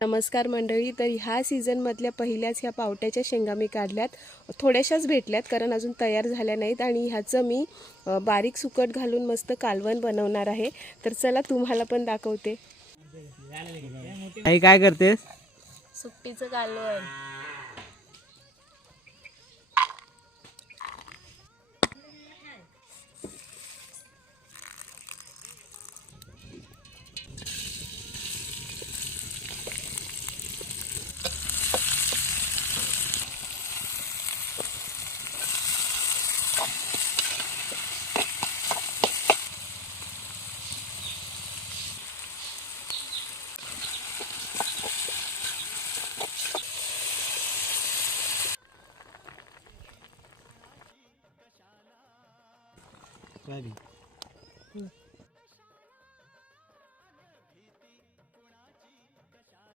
नमस्कार मंडळी. तर ह्या सीझनमधल्या पहिल्याच ह्या पावट्याच्या शेंगा मी काढल्यात. थोड्याशाच भेटल्यात कारण अजून तयार झाल्या नाहीत आणि ह्याचं मी बारीक सुकट घालून मस्त कालवण बनवणार आहे. तर चला तुम्हाला पण दाखवते. काय करतेस? सुट्टीचं कालवण.